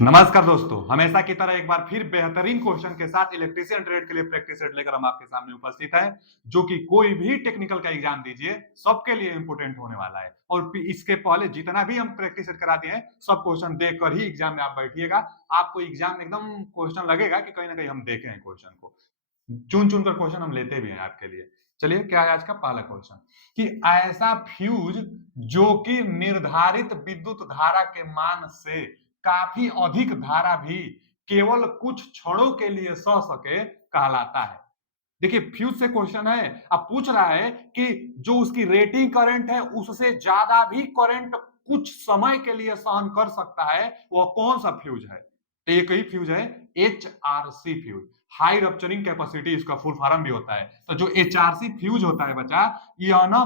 नमस्कार दोस्तों, हमेशा की तरह एक बार फिर बेहतरीन क्वेश्चन के साथ इलेक्ट्रीशियन ट्रेड के लिए प्रैक्टिस सेट लेकर हम आपके सामने उपस्थित है, जो कि कोई भी टेक्निकल का एग्जाम दीजिए सबके लिए इंपोर्टेंट होने वाला है। और इसके पहले जितना भी हम प्रैक्टिस सेट कराते हैं सब क्वेश्चन देखकर ही एग्जाम में आप बैठिएगा। आपको एग्जाम में एकदम क्वेश्चन लगेगा कि कहीं ना कहीं हम देखे हैं क्वेश्चन को, चुन चुन कर क्वेश्चन हम लेते भी हैं आपके लिए। चलिए, क्या है आज का पहला क्वेश्चन कि ऐसा फ्यूज जो कि निर्धारित विद्युत धारा के मान से काफी अधिक धारा भी केवल कुछ क्षणों के लिए सह सके कहलाता है। देखिए, फ्यूज से क्वेश्चन है, अब पूछ रहा है कि जो उसकी रेटिंग करंट है उससे ज्यादा भी करंट कुछ समय के लिए सहन कर सकता है, वह कौन सा फ्यूज है? तो एक ही फ्यूज है, HRC fuse, high rupturing capacity इसका फुल फॉर्म भी होता है। तो जो HRC फ्यूज होता है बच्चा, यह ना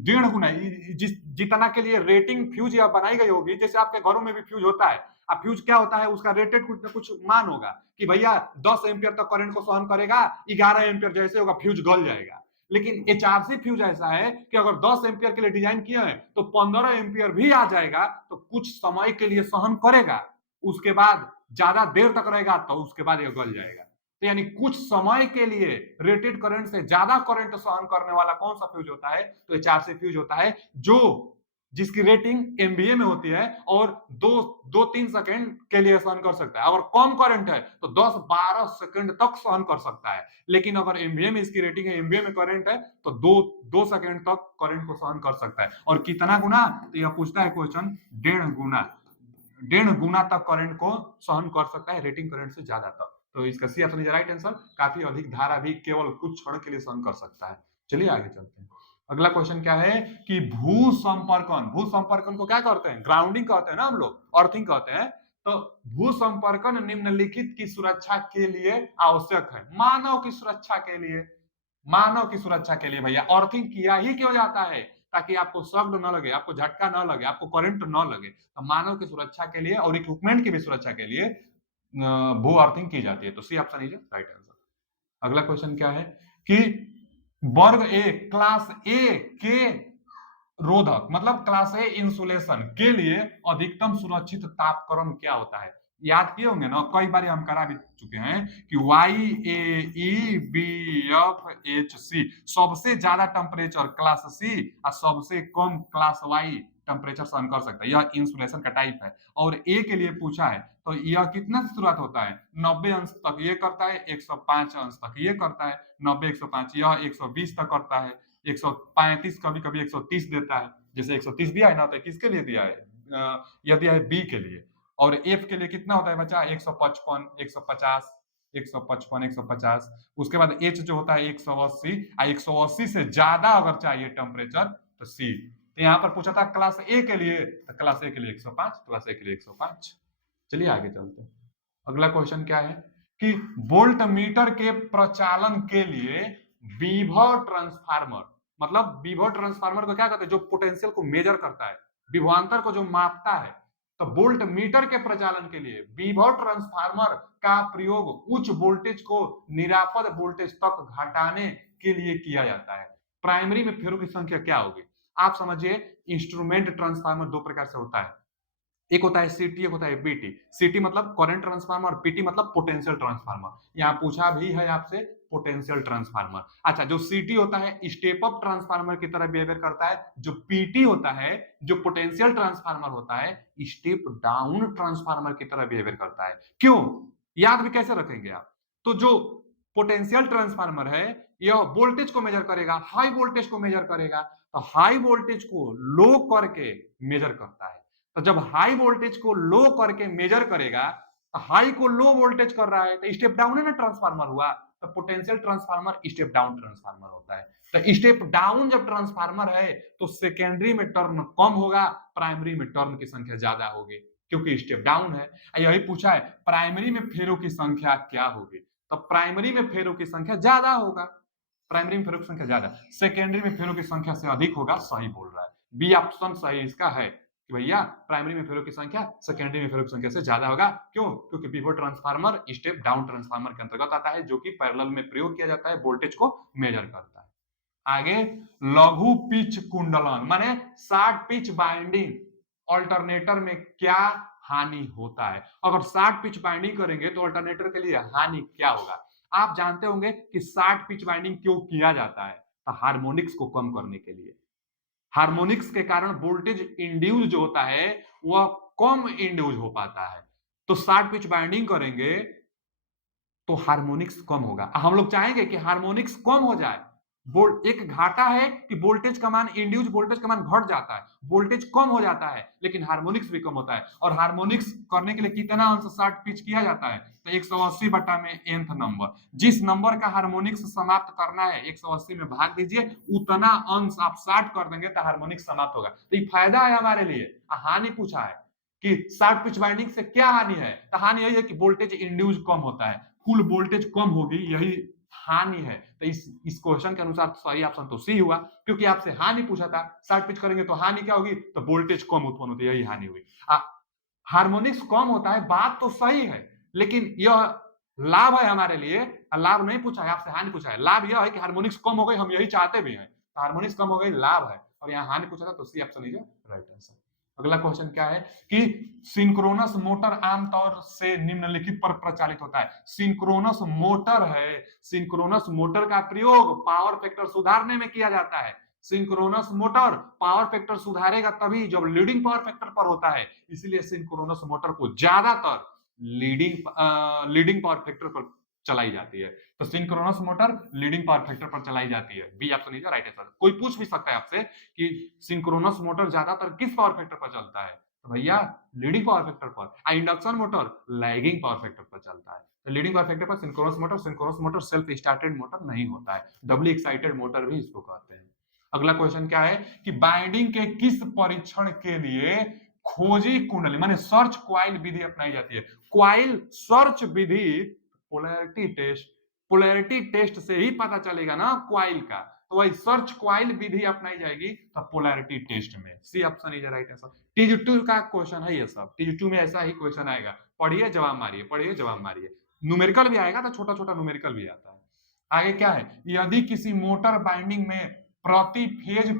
1.5 गुना जितना के लिए रेटिंग फ्यूज यह बनाई गई होगी, जैसे आपके घरों में भी फ्यूज होता है। अब फ्यूज क्या होता है, उसका रेटेड कुछ ना कुछ मान होगा कि भैया 10 एम्पियर तक करंट को सहन करेगा, 11 एम्पियर जैसे होगा फ्यूज गल जाएगा। लेकिन HRC फ्यूज ऐसा है कि अगर 10 एम्पियर के लिए डिजाइन किए हैं तो 15 एम्पियर भी आ जाएगा तो कुछ समय के लिए सहन करेगा, उसके बाद ज्यादा देर तक रहेगा तो उसके बाद यह गल जाएगा। तो यानी कुछ समय के लिए रेटेड करंट से ज्यादा करंट सहन करने वाला कौन सा फ्यूज होता है? तो HRC फ्यूज होता है, जो जिसकी रेटिंग एमबीए में होती है और दो तीन सेकंड के लिए सहन कर सकता है। अगर कम करंट है तो 10-12 सेकंड तक सहन कर सकता है। लेकिन अगर एमबीए में इसकी रेटिंग है, एमबीए में करंट है, तो दो सेकंड तक करंट को सहन कर सकता है। और कितना गुना? तो यह पूछता है क्वेश्चन, 1.5 गुना। 1.5 गुना तक करंट को सहन कर सकता है, रेटिंग करंट से ज्यादा तक। तो इसका C option is right answer. काफी अधिक धारा भी केवल कुछ क्षण के लिए सहन कर सकता है। चलिए आगे चलते हैं। अगला क्वेश्चन क्या है कि भू संपर्कन को क्या कहते हैं? ग्राउंडिंग कहते हैं ना हम लोग, अर्थिंग कहते हैं। तो भू संपर्कन निम्नलिखित की सुरक्षा के लिए आवश्यक है। मानव की सुरक्षा के लिए, मानव की सुरक्षा के लिए भैया अर्थिंग किया ही क्यों जाता है? ताकि आपको शॉक न लगे, आपको झटका न लगे, आपको करंट न लगे। तो मानव की सुरक्षा के लिए और इक्विपमेंट की भी सुरक्षा के लिए भू अर्थिंग की जाती है। तो C option is right answer. अगला क्वेश्चन क्या है कि वर्ग ए, क्लास ए के रोधक मतलब क्लास ए इंसुलेशन के लिए अधिकतम सुरक्षित तापक्रम क्या होता है? याद किए होंगे ना, कई बार हम करा भी चुके हैं कि YAEBFHC सबसे ज्यादा टेम्परेचर क्लास सी और सबसे कम क्लास वाई टेम्परेचर सहन कर सकता है। यह इंसुलेशन का टाइप है। और ए के लिए पूछा है तो यह कितना से शुरुआत होता है? 90 अंश तक ये करता है, 105 अंश तक ये करता है, 90 105, यह 120 तक करता है, 135, कभी कभी 130 देता है। जैसे 130 दिया है ना, तो किसके लिए दिया है? यह दिया है बी के लिए। और एफ के लिए कितना होता है बच्चा? 155, 150, 155, 150। उसके बाद एच जो होता है 180, 180 से ज्यादा अगर चाहिए टेम्परेचर तो सी। तो यहाँ पर पूछा था क्लास ए के लिए, तो क्लास ए के लिए 105, क्लास ए के लिए 105। चलिए आगे चलते हैं। अगला क्वेश्चन क्या है कि वोल्ट मीटर के प्रचालन के लिए विभव ट्रांसफार्मर, मतलब विभव ट्रांसफार्मर को क्या कहते हैं? जो पोटेंशियल को मेजर करता है, विभवांतर को जो मापता है। तो वोल्ट मीटर के प्रचालन के लिए विभव ट्रांसफार्मर का प्रयोग उच्च वोल्टेज को निरापद वोल्टेज तक घटाने के लिए किया जाता है। प्राइमरी में फेरों की संख्या क्या होगी? आप समझिए, इंस्ट्रूमेंट ट्रांसफार्मर दो प्रकार से होता है, एक होता है सीटी, एक होता है पीटी। सीटी मतलब करंट ट्रांसफार्मर और पीटी मतलब पोटेंशियल ट्रांसफार्मर। यहां पूछा भी है आपसे पोटेंशियल ट्रांसफार्मर। अच्छा, जो सीटी होता है स्टेप अप ट्रांसफार्मर की तरह बिहेवियर करता है, जो पीटी होता है, जो पोटेंशियल ट्रांसफार्मर होता है, स्टेप डाउन ट्रांसफार्मर की तरह बिहेवियर करता है। क्यों? याद भी कैसे रखेंगे आप? तो जो पोटेंशियल ट्रांसफार्मर है यह वोल्टेज को मेजर करेगा, हाई वोल्टेज को मेजर करेगा। तो हाई वोल्टेज को लो करके मेजर करता है। तो जब हाई वोल्टेज को लो करके मेजर करेगा, तो हाई को लो वोल्टेज कर रहा है तो स्टेप डाउन है ना ट्रांसफार्मर हुआ। तो potential transformer step down transformer होता है। तो स्टेप डाउन जब ट्रांसफार्मर है तो सेकेंडरी में टर्न कम होगा, प्राइमरी में टर्न की संख्या ज्यादा होगी, क्योंकि स्टेप डाउन है। यही पूछा है प्राइमरी में फेरों की संख्या क्या होगी? तो प्राइमरी में फेरों की संख्या ज्यादा होगा, प्राइमरी में फेरों की संख्या ज्यादा, सेकेंडरी में फेरों की संख्या से अधिक होगा। सही बोल रहा है, बी ऑप्शन सही इसका है कि भैया प्राइमरी में फेरों की संख्या सेकेंडरी में फेरों की संख्या से ज्यादा होगा। क्यों? क्योंकि विभव ट्रांसफार्मर स्टेप डाउन ट्रांसफार्मर के अंतर्गत आता है, जो कि पैरेलल में प्रयोग किया जाता है, वोल्टेज को मेजर करता है। आगे, लघु पिच कुंडलन माने शॉर्ट पिच बाइंडिंग अल्टरनेटर में क्या हानि होता है। अगर 60 पिच बाइंडिंग करेंगे तो अल्टरनेटर के लिए हानि क्या होगा? आप जानते होंगे कि 60 पिच बाइंडिंग क्यों किया जाता है? तो हार्मोनिक्स को कम करने के लिए। हार्मोनिक्स के कारण वोल्टेज इंड्यूस जो होता है वह कम इंड्यूस हो पाता है। तो 60 पिच बाइंडिंग करेंगे तो हार्मोनिक्स कम होगा। हम लोग चाहेंगे कि हार्मोनिक्स कम हो जाए। एक घाटा है कि वोल्टेज का मान इंड्यूस वोल्टेज का मान घट जाता है, वोल्टेज कम हो जाता है, लेकिन हार्मोनिक्स भी कम होता है। और हार्मोनिक्स करने के लिए कितना अंश 60 पिच किया जाता है? तो 180 बटा में nth नंबर, जिस नंबर का हार्मोनिक्स समाप्त करना है 180 में भाग दीजिए, उतना अंश आप 60 कर देंगे तो हार्मोनिक्स समाप्त होगा। तो ये फायदा है हमारे लिए। हानि पूछा है कि 60 पिच बाइंडिंग से क्या हानि है? तो हानि यही है कि वोल्टेज इंड्यूस कम होता है, कुल वोल्टेज कम होगी, यही हानि है। तो इस क्वेश्चन के अनुसार सही ऑप्शन तो सी हुआ, क्योंकि आपसे हानि पूछा था। 60 पिच करेंगे तो हानि क्या होगी? तो वोल्टेज कम उत्पन्न होती है, यही हानि हुई। हार्मोनिक्स कम होता है, बात तो सही है, लेकिन यह लाभ है हमारे लिए। लाभ नहीं पूछा है आपसे, हानि पूछा है। लाभ यह है कि हार्मोनिक्स कम हो गई, हम यही चाहते भी हैं। तो हार्मोनिक्स कम हो गई, लाभ है। और यहाँ हानि पूछा था तो C option is right answer. अगला क्वेश्चन क्या है कि सिंक्रोनस मोटर आमतौर से निम्नलिखित पर प्रचालित होता है। सिंक्रोनस मोटर है, सिंक्रोनस मोटर का प्रयोग पावर फैक्टर सुधारने में किया जाता है। सिंक्रोनस मोटर पावर फैक्टर सुधारेगा तभी जब लीडिंग पावर फैक्टर पर होता है, इसलिए सिंक्रोनस मोटर को ज्यादातर लीडिंग पावर फैक्टर पर चलाई जाती है। तो synchronous motor leading power factor पर चलाई जाती है, B option is right answer. कोई पूछ भी सकता है आपसे कि सिंक्रोनस मोटर ज्यादातर किस पावर फैक्टर पर चलता है? तो भैया लीडिंग पावर फैक्टर पर। Induction motor lagging power factor पर चलता है। तो लीडिंग पावर फैक्टर पर synchronous motor self started motor नहीं होता है, डबली एक्साइटेड मोटर भी इसको कहते हैं। अगला क्वेश्चन क्या है कि बाइंडिंग के किस परीक्षण के लिए खोजी कुंडली माने सर्च क्वाइल विधि अपनाई जाती है? क्वाइल सर्च विधि, पोलैरिटी टेस्ट, पोलैरिटी टेस्ट से ही पता चलेगा ना क्वाइल का। तो वही सर्च क्वाइल विधि अपनाई जाएगी तो पोलैरिटी टेस्ट में। C option is right answer. टीज2 का क्वेश्चन है ये सब, टीज2 में ऐसा ही क्वेश्चन आएगा। पढ़िए जवाब मारिए, पढ़िए जवाब मारिए। न्यूमेरिकल भी आएगा तो छोटा छोटा न्यूमेरिकल भी आता है। आगे क्या है, यदि किसी मोटर बाइंडिंग में प्रति फेज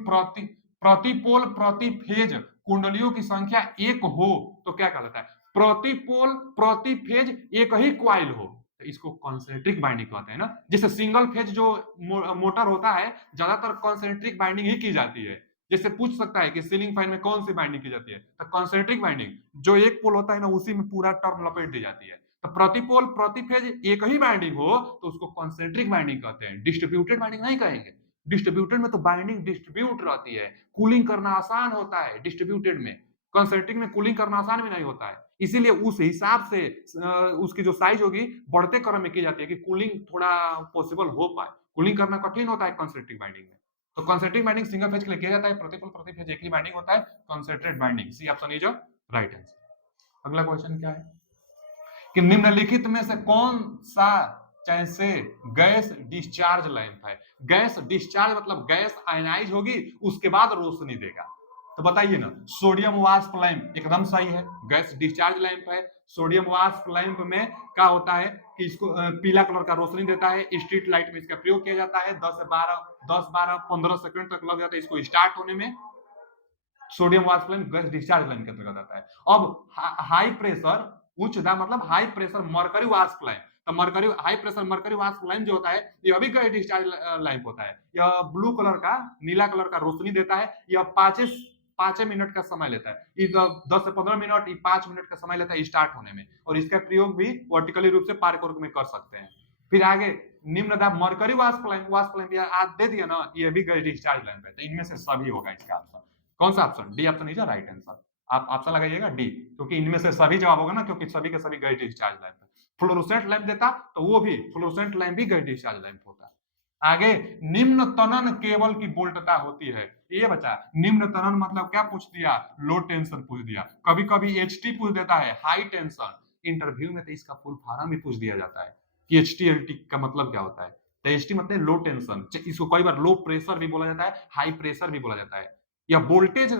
प्रति पोल प्रति फेज कुंडलियों की संख्या एक हो तो क्या कहलाता है? प्रति पोल प्रति फेज एक ही क्वाइल हो तो इसको कॉन्सेंट्रिक बाइंडिंग कहते हैं ना। जैसे सिंगल फेज जो मोटर होता है ज्यादातर कॉन्सेंट्रिक बाइंडिंग ही की जाती है। जैसे पूछ सकता है कि सीलिंग फैन में कौन सी बाइंडिंग की जाती है, तो कॉन्सेंट्रिक बाइंडिंग, जो एक पोल होता है ना उसी में पूरा टर्म लपेट दी जाती है। तो प्रति पोल प्रति फेज एक ही बाइंडिंग हो तो उसको कॉन्सेंट्रिक बाइंडिंग कहते हैं, डिस्ट्रीब्यूटेड बाइंडिंग नहीं कहेंगे। डिस्ट्रीब्यूटेड में तो बाइंडिंग डिस्ट्रीब्यूट रहती है, कूलिंग करना आसान होता है डिस्ट्रीब्यूटेड में। कंसंट्रिक में कूलिंग करना आसान भी नहीं होता है, इसीलिए उस हिसाब से उसकी जो साइज होगी बढ़ते क्रम में की जाती है कि कूलिंग थोड़ा पॉसिबल हो पाए। कूलिंग करना कठिन होता है कंसंट्रिक बाइंडिंग में। तो कंसंट्रिक बाइंडिंग सिंगल फेज के लिए किया जाता है, प्रतिपोल प्रति फेज एक ही बाइंडिंग होता है, concentrate binding. C option is right answer. अगला क्वेश्चन क्या है कि निम्नलिखित में से कौन सा जैसे गैस डिस्चार्ज लैंप है? गैस डिस्चार्ज मतलब गैस आयनाइज होगी उसके बाद रोशनी देगा। तो बताइए ना, सोडियम वाष्प लैंप एकदम सही है, गैस डिस्चार्ज लैंप है। सोडियम वाष्प लैंप में क्या होता है कि इसको पीला कलर का रोशनी देता है, स्ट्रीट लाइट में इसका प्रयोग किया जाता है। 10-12 सेकंड तक लग जाता है इसको स्टार्ट होने में। सोडियम वाष्प लैंप गैस डिस्चार्ज लैंप के अंतर्गत आता है। अब हाई प्रेशर उच्च दाब मतलब हाई प्रेशर मरकरी वाष्प लैंप, तो मरकरी हाई प्रेशर मरकरी वाष्प लैंप जो होता है यह भी गैस डिस्चार्ज लैंप होता है। यह ब्लू कलर का नीला कलर का रोशनी देता है। यह 5 मिनट का समय लेता है, 10 से 15 मिनट 5 मिनट का समय लेता है स्टार्ट होने में। और इसका प्रयोग भी वर्टिकली रूप से पार्क में कर सकते हैं। फिर आगे निम्न दाब मरकरी वाष्प लैंप आज दे दिया ना, ये भी गैस डिस्चार्ज लैंप है। तो इनमें से सभी होगा इसका आंसर। कौन सा option? D option is right answer. आप ऑप्शन लगाइएगा डी, क्योंकि इनमें से सभी जवाब होगा ना, क्योंकि सभी के सभी गैस डिस्चार्ज लैंप है। फ्लोरोसेंट लैंप देता तो वो भी फ्लोरोसेंट लैंप भी गैस डिस्चार्ज लैंप होता है। आगे निम्न तनन केबल की वोल्टता होती है। ये बचा, निम्न तनन मतलब क्या पूछ दिया? लो टेंशन पूछ दिया। कभी कभी एचटी पूछ देता है, हाई टेंशन। इंटरव्यू में तो इसका फुल फॉर्म भी पूछ दिया जाता है कि एचटी एलटी का मतलब क्या होता है। तो एचटी मतलब लो टेंशन, इसको कई बार लो प्रेशर भी बोला जाता है, हाई प्रेशर भी बोला जाता है। या वोल्टेज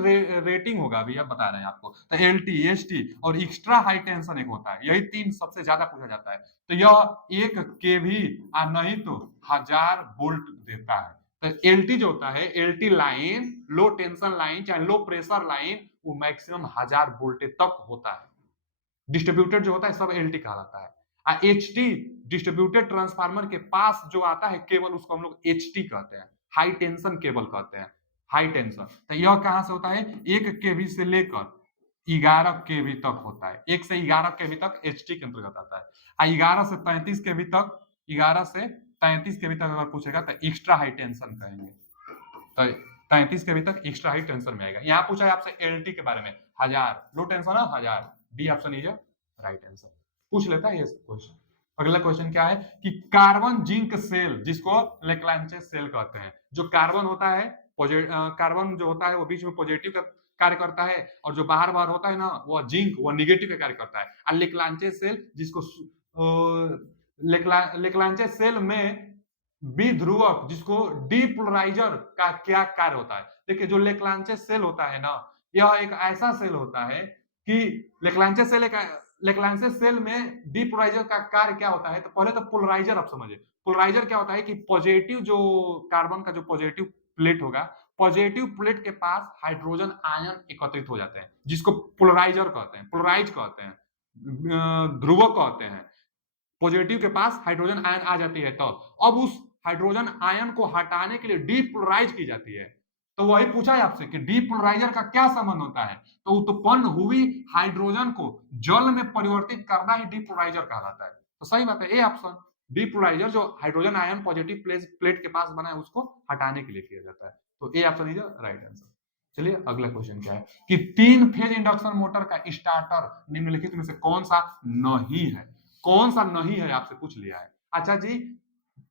रेटिंग होगा, अभी अब बता रहे हैं आपको। तो एलटी एचटी और एक्स्ट्रा हाई टेंशन एक होता है, यही तीन सबसे ज्यादा पूछा जाता है। तो यह 1 केवी नहीं तो 1000 वोल्ट देता है। तो एलटी जो होता है, एलटी लाइन लो टेंशन लाइन चाहे लो प्रेशर लाइन, वो मैक्सिमम 1000 वोल्ट तक होता है। डिस्ट्रीब्यूटेड जो होता है सब एलटी कहलाता है। एचटी डिस्ट्रीब्यूटेड ट्रांसफार्मर के पास जो आता है केबल उसको हम लोग एचटी कहते हैं, हाई टेंशन केबल कहते हैं, हाई टेंशन। तो यह कहां से होता है, 1 केवी से लेकर 11 केवी तक होता है, 1 से 11 केवी तक एचटी के अंतर्गत आता है। 11 से 33 केवी तक, 11 से 33 केवी तक अगर पूछेगा तो एक्स्ट्रा हाई टेंशन कहेंगे। तो 33 केवी तक एक्स्ट्रा हाई टेंशन में आएगा। यहाँ पूछा है आपसे एलटी के बारे में, 1000 लो टेंशन है 1000, D option is right answer. पूछ लेता है ये क्वेश्चन। अगला क्वेश्चन क्या है कि कार्बन जिंक सेल जिसको लेक्लांचे सेल कहते हैं, जो कार्बन होता है कार्बन जो होता है वो बीच में पॉजिटिव का कार्य करता है और जो बाहर बाहर होता है ना वो जिंक वो निगेटिव का कार्य करता है। और लेक्लांचे सेल जिसको लेक्लांचे सेल में विध्रुवक जिसको डीपोलराइजर का क्या कार्य होता है। देखिए जो लेक्लांचे सेल होता है ना यह एक ऐसा सेल होता है कि लेक्लांचे सेल में डीपोलराइजर का कार्य क्या होता है। तो पहले तो पोलराइजर आप समझिए, पोलराइजर क्या होता है कि पॉजिटिव जो कार्बन का जो पॉजिटिव प्लेट होगा, पॉजिटिव प्लेट के पास हाइड्रोजन आयन एकत्रित हो जाते हैं जिसको पोलराइजर कहते हैं, पोलराइज कहते हैं, ध्रुवक कहते हैं। पॉजिटिव के पास हाइड्रोजन आयन आ जाती है तो अब उस हाइड्रोजन आयन को हटाने के लिए डीपोलराइज की जाती है। तो वही पूछा है आपसे कि डीपोलराइजर का क्या संबंध होता है। तो उत्पन्न हुई हाइड्रोजन को जल में परिवर्तित करना ही डीपोलराइजर कहलाता है। तो सही बात है ए ऑप्शन, डीपोलराइजर जो हाइड्रोजन आयन पॉजिटिव प्लेट के पास बना है उसको हटाने के लिए किया जाता है। तो A option is right answer. चलिए अगला क्वेश्चन क्या है कि 3 फेज इंडक्शन मोटर का स्टार्टर निम्नलिखित में से कौन सा नहीं है। कौन सा नहीं है आपसे पूछ लिया है। अच्छा जी,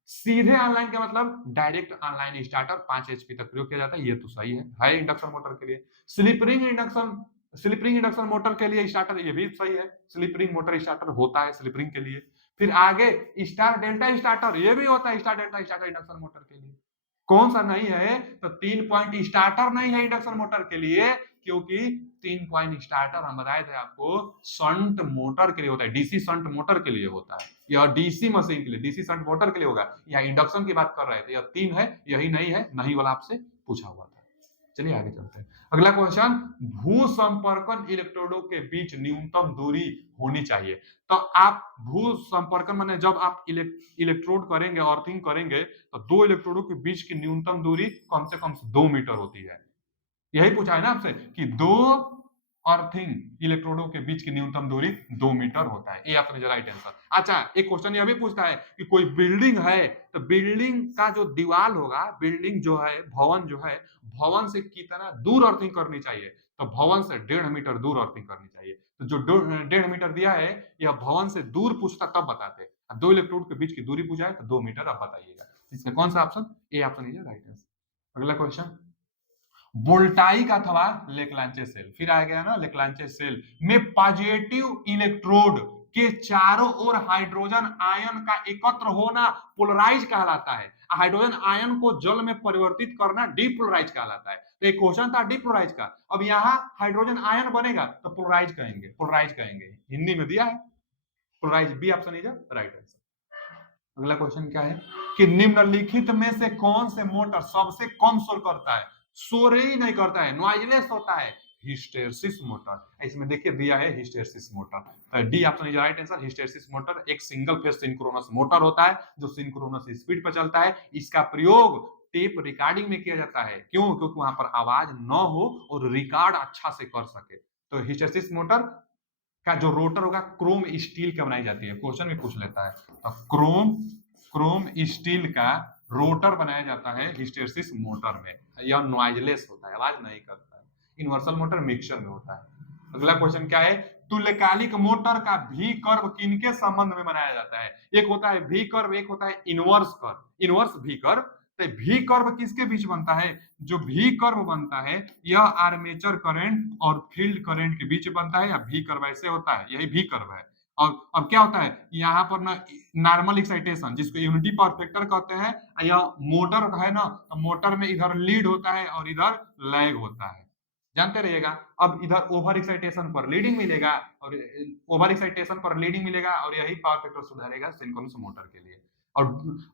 सीधे ऑनलाइन का मतलब डायरेक्ट ऑनलाइन स्टार्टर 5 एचपी तक प्रयोग किया जाता है, ये तो सही है इंडक्शन मोटर के लिए। स्लिप रिंग इंडक्शन मोटर के लिए स्टार्टर, ये भी सही है, स्लिप रिंग मोटर स्टार्टर होता है स्लिप रिंग के लिए। फिर आगे स्टार डेल्टा स्टार्टर, ये भी होता है star delta starter induction motor के लिए। कौन सा नहीं है तो 3 पॉइंट स्टार्टर नहीं है इंडक्शन मोटर के लिए, क्योंकि 3 पॉइंट स्टार्टर हम बताए थे आपको शंट मोटर के लिए होता है, डीसी शंट मोटर के लिए होता है, या डीसी मशीन के लिए, डीसी शंट मोटर के लिए होगा। यहाँ इंडक्शन की बात कर रहे थे, यह 3 है, यही नहीं है, नहीं वाला आपसे पूछा हुआ था। चलिए आगे चलते हैं। अगला क्वेश्चन, भू संपर्कन इलेक्ट्रोडों के बीच न्यूनतम दूरी होनी चाहिए। तो आप भू संपर्कन माने जब आप इलेक्ट्रोड करेंगे, अर्थिंग करेंगे, तो 2 इलेक्ट्रोडों के बीच की न्यूनतम दूरी कम से कम 2 मीटर होती है। यही पूछा है ना आपसे कि 2 अर्थिंग इलेक्ट्रोडों के बीच की न्यूनतम दूरी 2 मीटर होता है। ये आपने राइट आंसर। अच्छा एक क्वेश्चन यह भी पूछता है कि कोई बिल्डिंग है तो बिल्डिंग का जो दीवार होगा, बिल्डिंग जो है, भवन जो है, भवन से कितना दूर अर्थिंग करनी चाहिए। तो भवन से 1.5 मीटर दूर अर्थिंग करनी चाहिए। तो जो 1.5 मीटर दिया है यह भवन से दूर पूछता तब बताते। 2 इलेक्ट्रोड के बीच की दूरी पूछा है तो 2 मीटर आप बताइएगा। इसमें कौन सा option, A option is right answer. अगला क्वेश्चन, वोल्टाइक अथवा लेक्लांचे सेल, फिर आ गया ना लेक्लांचे सेल में पॉजिटिव इलेक्ट्रोड के चारों ओर हाइड्रोजन आयन का एकत्र होना पोलराइज कहलाता है। हाइड्रोजन आयन को जल में परिवर्तित करना डीपोलराइज कहलाता है। तो एक क्वेश्चन था डीपोलराइज का, अब यहाँ हाइड्रोजन आयन बनेगा तो पोलराइज कहेंगे, पोलराइज कहेंगे, हिंदी में दिया है polarize, B option is right answer. अगला क्वेश्चन क्या है कि निम्नलिखित में से कौन से मोटर सबसे कम शोर करता है। शोर ही नहीं करता है, नॉइजलेस होता है, हिस्टेरिसिस मोटर। इसमें देखिए दिया है hysteresis motor, D option is right answer. Hysteresis motor एक सिंगल फेज सिंक्रोनस मोटर होता है जो सिंक्रोनस स्पीड पर चलता है। इसका प्रयोग टेप रिकॉर्डिंग में किया जाता है, क्यों, क्योंकि वहां पर आवाज न हो और रिकॉर्ड अच्छा से कर सके। तो हिस्टेरिसिस मोटर का जो रोटर होगा क्रोम स्टील का बनाई जाती है, क्वेश्चन भी पूछ लेता है। तो क्रोम स्टील का रोटर बनाया जाता है हिस्टेरिसिस मोटर में, यह नॉइजलेस होता है, आवाज नहीं करता है। इन्वर्सल मोटर मिक्सचर में होता है। अगला क्वेश्चन क्या है, तुल्यकालिक मोटर का भी कर्व किनके संबंध में बनाया जाता है। एक होता है भी कर्व, एक होता है इनवर्स कर्व, इनवर्स भी कर्व। तो भी कर्व किसके बीच बनता है, जो भी कर्व बनता है यह आर्मेचर करंट और फील्ड करंट के बीच बनता है, या भी कर्व ऐसे होता है, यही भी कर्व है। और अब क्या होता है यहाँ पर ना नॉर्मल एक्साइटेशन जिसको यूनिटी पावर फैक्टर कहते हैं, यह मोटर है ना, तो मोटर में इधर लीड होता है और इधर लैग होता है, जानते रहिएगा। अब इधर ओवर एक्साइटेशन पर लीडिंग मिलेगा और ओवर एक्साइटेशन पर लीडिंग मिलेगा और यही पावर फैक्टर सुधारेगा सिंक्रोनस मोटर के लिए। और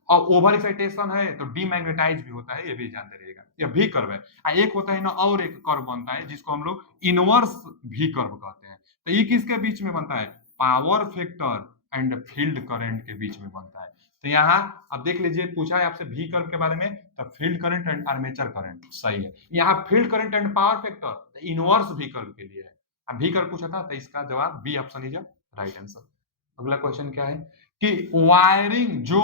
ओवर एक्साइटेशन है तो डीमैग्नेटाइज भी होता है, ये भी जानते रहिएगा। यह भी कर्व है। एक होता है ना और एक कर्व बनता है जिसको हम लोग इनवर्स भी कर्व कहते हैं। तो ये किसके बीच में बनता है? Power factor and field current के बीच में बनता है। तो यहाँ अब देख लीजिए, पूछा है आपसे वी कर्व के बारे में, तो field current and armature current सही है। यहाँ field current and power factor तो इनवर्स वी कर्व के लिए है। अब वी कर्व पूछा था तो इसका जवाब B option is right answer. अगला क्वेश्चन क्या है कि वायरिंग जो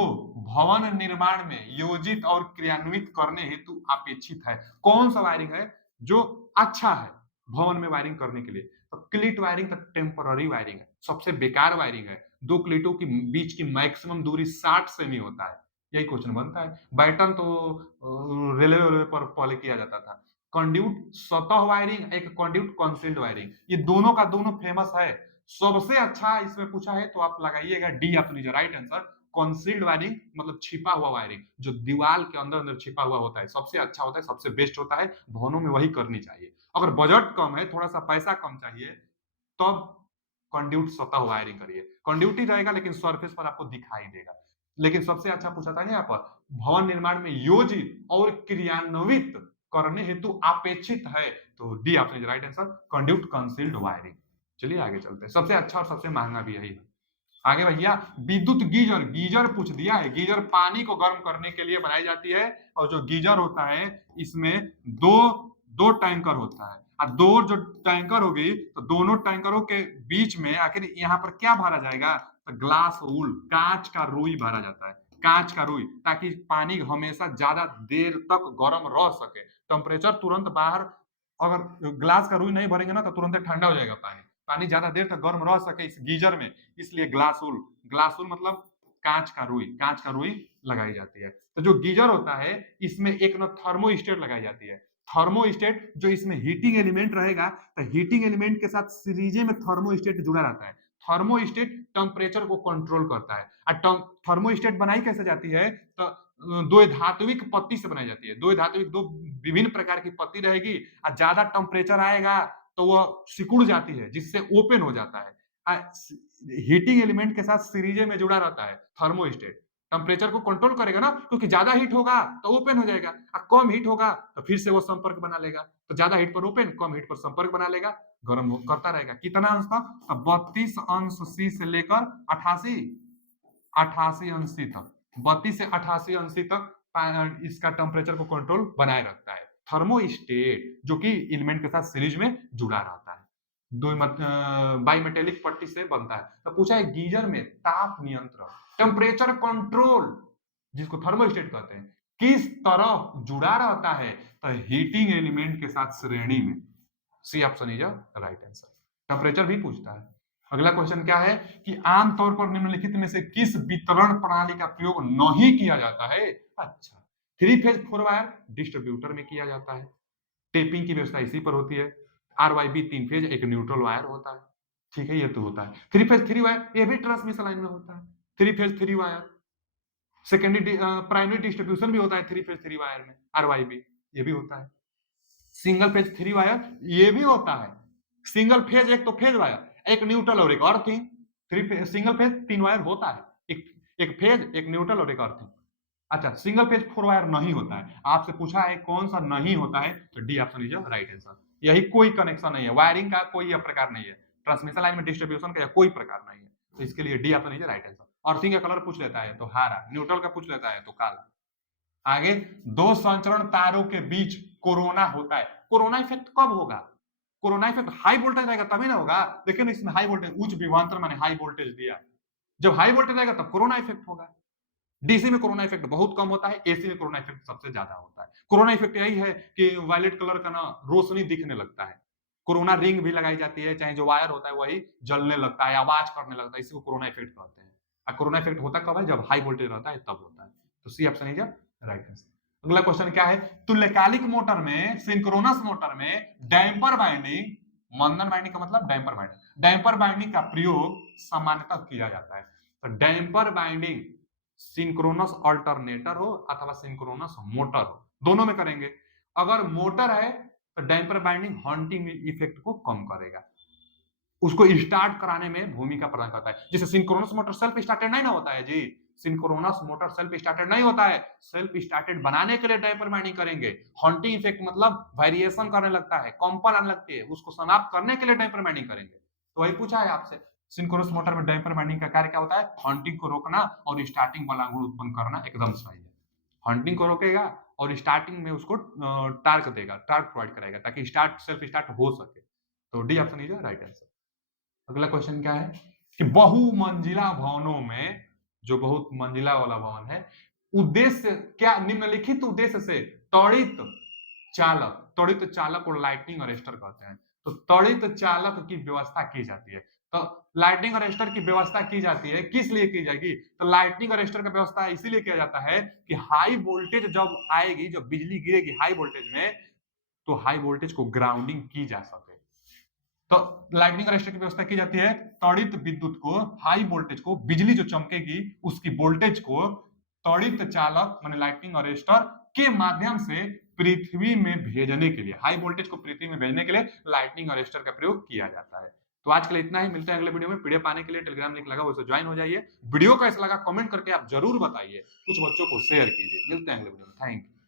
भवन निर्माण में योजित और क्रियान्वित करने हेतु अपेक्षित है, कौन सा वायरिंग है जो अच्छा है भवन में वायरिंग करने के लिए? तो क्लिट वायरिंग तो टेम्पररी वायरिंग है, सबसे बेकार वायरिंग है। दो क्लिटों के बीच की मैक्सिमम दूरी 60 सेमी होता है। यही क्वेश्चन बनता है। बैटन तो रेलवे पर पहले किया जाता था। कंड्यूट सतह वायरिंग, एक कंड्यूट कंसील्ड वायरिंग, ये दोनों का दोनों फेमस है। सबसे अच्छा इसमें पूछा है तो आप लगाइएगा डी अपनी जो राइट आंसर। कंसील्ड वायरिंग मतलब छिपा हुआ वायरिंग, जो दीवार के अंदर अंदर छिपा हुआ होता है, सबसे अच्छा होता है, सबसे बेस्ट होता है, भवनों में वही करनी चाहिए। अगर बजट कम है, थोड़ा सा पैसा कम चाहिए, तब कंड्यूट सतह वायरिंग करिए। कंड्यूट ही रहेगा लेकिन सरफेस पर आपको दिखाई देगा। लेकिन सबसे अच्छा पूछा था यहाँ पर, भवन निर्माण में योजित और क्रियान्वित करने हेतु अपेक्षित है, तो D option right answer, conduit concealed wiring. चलिए आगे चलते हैं। सबसे अच्छा और सबसे महंगा भी यही है। आगे भैया, विद्युत गीजर, गीजर पूछ दिया है। गीजर पानी को गर्म करने के लिए बनाई जाती है, और जो गीजर होता है इसमें दो दो टैंकर होता है, और दो जो टैंकर होगी तो दोनों टैंकरों के बीच में आखिर यहाँ पर क्या भरा जाएगा? तो ग्लास वूल, कांच का रुई भरा जाता है, कांच का रुई, ताकि पानी हमेशा ज्यादा देर तक गर्म रह सके। टेम्परेचर तुरंत बाहर, अगर ग्लास का रुई नहीं भरेंगे ना तो तुरंत ठंडा हो जाएगा पानी, पानी ज्यादा देर तक गर्म रह सके इस गीजर में, इसलिए ग्लासुल, ग्लासुल मतलब कांच का रुई, कांच का रुई लगाई जाती है। तो जो गीजर होता है इसमें एक न थर्मोस्टेट लगाई जाती है। थर्मोस्टेट जो इसमें हीटिंग एलिमेंट रहेगा, तो हीटिंग एलिमेंट के साथ सीरीजे में थर्मोस्टेट जुड़ा रहता है। थर्मोस्टेट टेम्परेचर को कंट्रोल करता है। और थर्मोस्टेट बनाई कैसे जाती है? तो दो धात्विक पत्ती से बनाई जाती है। दो धात्विक, दो विभिन्न प्रकार की पत्ती रहेगी, और ज्यादा टेम्परेचर आएगा तो वह सिकुड़ जाती है, जिससे ओपन हो जाता है। हीटिंग एलिमेंट के साथ सीरीजे में जुड़ा रहता है थर्मोस्टेट, टेम्परेचर को कंट्रोल करेगा ना, क्योंकि ज्यादा हीट होगा तो ओपन हो जाएगा, और कम हीट होगा तो फिर से वो संपर्क बना लेगा। तो ज्यादा हीट पर ओपन, कम हीट पर संपर्क बना लेगा, गर्म करता रहेगा। कितना अंश तक? तो 32 अंश सी से लेकर 88 88 अंश सी तक, 32 से 88 अंश सी तक इसका टेम्परेचर को कंट्रोल बनाए रखता है थर्मोस्टेट, जो कि एलिमेंट के साथ सीरीज में जुड़ा रहता है। दो बाइमेटेलिक पट्टी से बनता है। तो पूछा है गीजर में ताप नियंत्रण, टेम्परेचर कंट्रोल, जिसको थर्मोस्टेट कहते हैं, किस तरह जुड़ा रहता है? तो हीटिंग एलिमेंट के साथ श्रेणी में। C option is right answer. Temperature भी पूछता है। अगला क्वेश्चन क्या है कि आमतौर पर निम्नलिखित में से किस वितरण प्रणाली का प्रयोग नहीं किया जाता है? अच्छा, 3 फेज 4 वायर डिस्ट्रीब्यूटर में किया जाता है। टेपिंग की व्यवस्था इसी पर होती है। आरवाईबी 3 फेज एक न्यूट्रल वायर होता है। ठीक है, ये तो होता है। 3 फेज 3 वायर ये भी ट्रांसमिशन लाइन में होता है। 3 phase 3 wire secondary primary distribution भी होता है 3 फेज 3 वायर में, आरवाईबी ये भी होता है। सिंगल फेज 3 वायर ये भी होता है। सिंगल फेज एक तो फेज वायर, एक न्यूट्रल और एक अर्थिंग। सिंगल फेज 3 वायर होता है, एक फेज, एक न्यूट्रल और एक अर्थिंग। अच्छा, सिंगल फेज 4 वायर नहीं होता है। आपसे पूछा है कौन सा नहीं होता है, तो D option is right answer. यही कोई कनेक्शन नहीं है, वायरिंग का कोई प्रकार नहीं है, ट्रांसमिशन लाइन में डिस्ट्रीब्यूशन का कोई प्रकार नहीं है, तो इसके लिए D option is right answer. Earthing का कलर पूछ लेता है तो हरा, न्यूट्रल का पूछ लेता है तो काला। आगे, दो संचरण तारों के बीच कोरोना होता है, कोरोना इफेक्ट कब होगा? कोरोना इफेक्ट हाई वोल्टेज रहेगा तभी ना होगा। देखिए ना, इसमें हाई वोल्टेज, उच्च विभवांतर माने हाई वोल्टेज दिया, जब हाई वोल्टेज रहेगा तब कोरोना इफेक्ट होगा। डीसी में कोरोना इफेक्ट बहुत कम होता है, एसी में कोरोना इफेक्ट सबसे ज्यादा होता है। कोरोना इफेक्ट यही है कि वायलेट कलर का ना रोशनी दिखने लगता है। कोरोना रिंग भी लगाई जाती है, चाहे जो वायर होता है वही जलने लगता है, आवाज करने लगता है, इसी को कोरोना इफेक्ट कहते हैं। और कोरोना इफेक्ट होता कब है? जब हाई वोल्टेज रहता है तब होता है। तो C option is right answer. अगला क्वेश्चन क्या है? तुल्यकालिक मोटर में, सिंक्रोनस मोटर में डैम्पर बाइंडिंग, मंदन बाइंडिंग का मतलब डैम्पर बाइंडिंग, डैम्पर बाइंडिंग का प्रयोग सामान्यतः किया जाता है। तो डैम्पर बाइंडिंग सिंक्रोनस अल्टरनेटर हो अथवा सिंक्रोनस मोटर हो, दोनों में करेंगे। अगर मोटर है तो डैम्पर बाइंडिंग हॉन्टिंग इफेक्ट को कम करेगा, उसको स्टार्ट कराने में भूमिका प्रदान करता है। जैसे सिंक्रोनस मोटर सेल्फ स्टार्टेड नहीं ना होता है जी, सिंक्रोनस मोटर सेल्फ स्टार्टेड नहीं होता है, सेल्फ स्टार्टेड बनाने के लिए डैम्पर बाइंडिंग करेंगे। हॉन्टिंग इफेक्ट मतलब वेरिएशन करने लगता है, कंपन आने लगती है, उसको समाप्त करने के लिए डैम्पर बाइंडिंग करेंगे। तो वही पूछा है आपसे। सिंक्रोनस मोटर में डैम्पर वाइंडिंग का कार्य क्या होता है? हॉन्टिंग को रोकना और स्टार्टिंग वाला अंगुल उत्पन्न करना, एकदम सही है। हॉन्टिंग को रोकेगा और स्टार्टिंग में उसको टार्क देगा, टार्क प्रोवाइड कराएगा ताकि स्टार्ट सेल्फ स्टार्ट हो सके। तो D option is right answer. अगला क्वेश्चन क्या है कि बहुमंजिला भवनों में, जो बहुत मंजिला वाला भवन है, उद्देश्य क्या, निम्नलिखित उद्देश्य से त्वरित चालक और लाइटनिंग अरेस्टर कहते हैं। तो त्वरित चालक की व्यवस्था की जाती है, तो लाइटनिंग अरेस्टर की व्यवस्था की जाती है, किस लिए की जाएगी? तो लाइटनिंग अरेस्टर का व्यवस्था इसीलिए किया जाता है कि हाई वोल्टेज जब आएगी, जब बिजली गिरेगी हाई वोल्टेज में, तो हाई वोल्टेज को ग्राउंडिंग की जा सके। तो लाइटनिंग अरेस्टर की व्यवस्था की जाती है त्वरित विद्युत को, हाई वोल्टेज को, बिजली जो चमकेगी उसकी वोल्टेज को त्वरित चालक माने लाइटनिंग अरेस्टर के माध्यम से पृथ्वी में भेजने के लिए, हाई वोल्टेज को पृथ्वी में भेजने के लिए लाइटनिंग अरेस्टर का प्रयोग किया जाता है। तो आज के लिए इतना ही, मिलते हैं अगले वीडियो में। पीडीएफ पाने के लिए टेलीग्राम लिंक लगा, उससे ज्वाइन हो जाइए। वीडियो कैसा लगा कमेंट करके आप जरूर बताइए, कुछ बच्चों को शेयर कीजिए। मिलते हैं अगले वीडियो में, थैंक यू।